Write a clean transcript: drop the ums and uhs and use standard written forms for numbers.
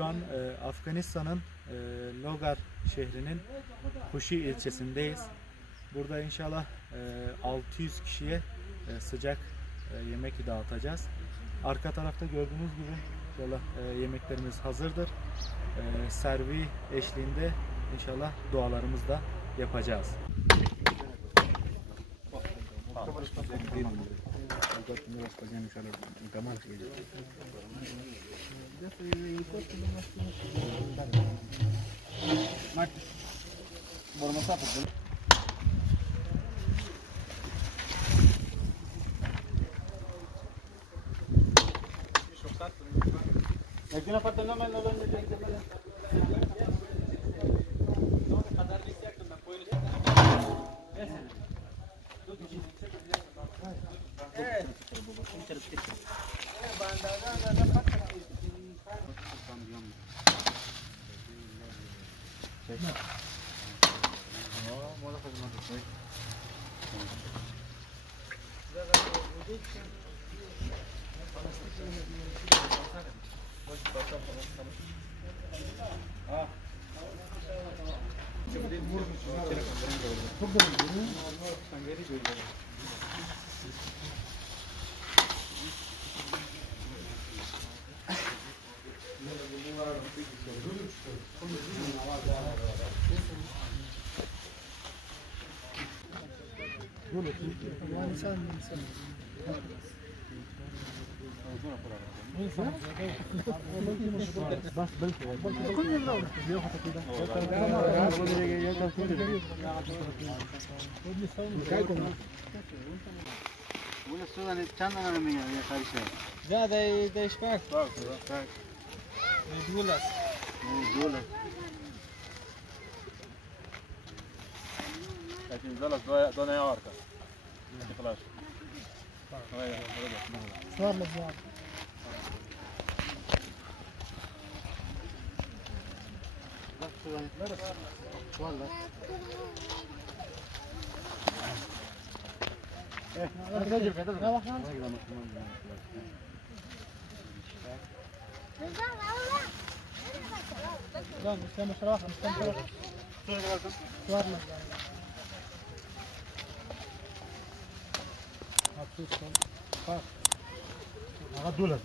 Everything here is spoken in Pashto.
Şu an Afganistan'ın Logar şehrinin Kuşi ilçesindeyiz. Burada inşallah 600 kişiye sıcak yemek dağıtacağız. Arka tarafta gördüğünüz gibi inşallah yemeklerimiz hazırdır. Servi eşliğinde inşallah dualarımızı da yapacağız. چند نفر میگن یه خریشه؟ زیاده دیشبک. دولت. دولت. لكن زلط دون ياركا. خلاص. صار لك لا مستمر صراحة مستمر صار لك هغه دولت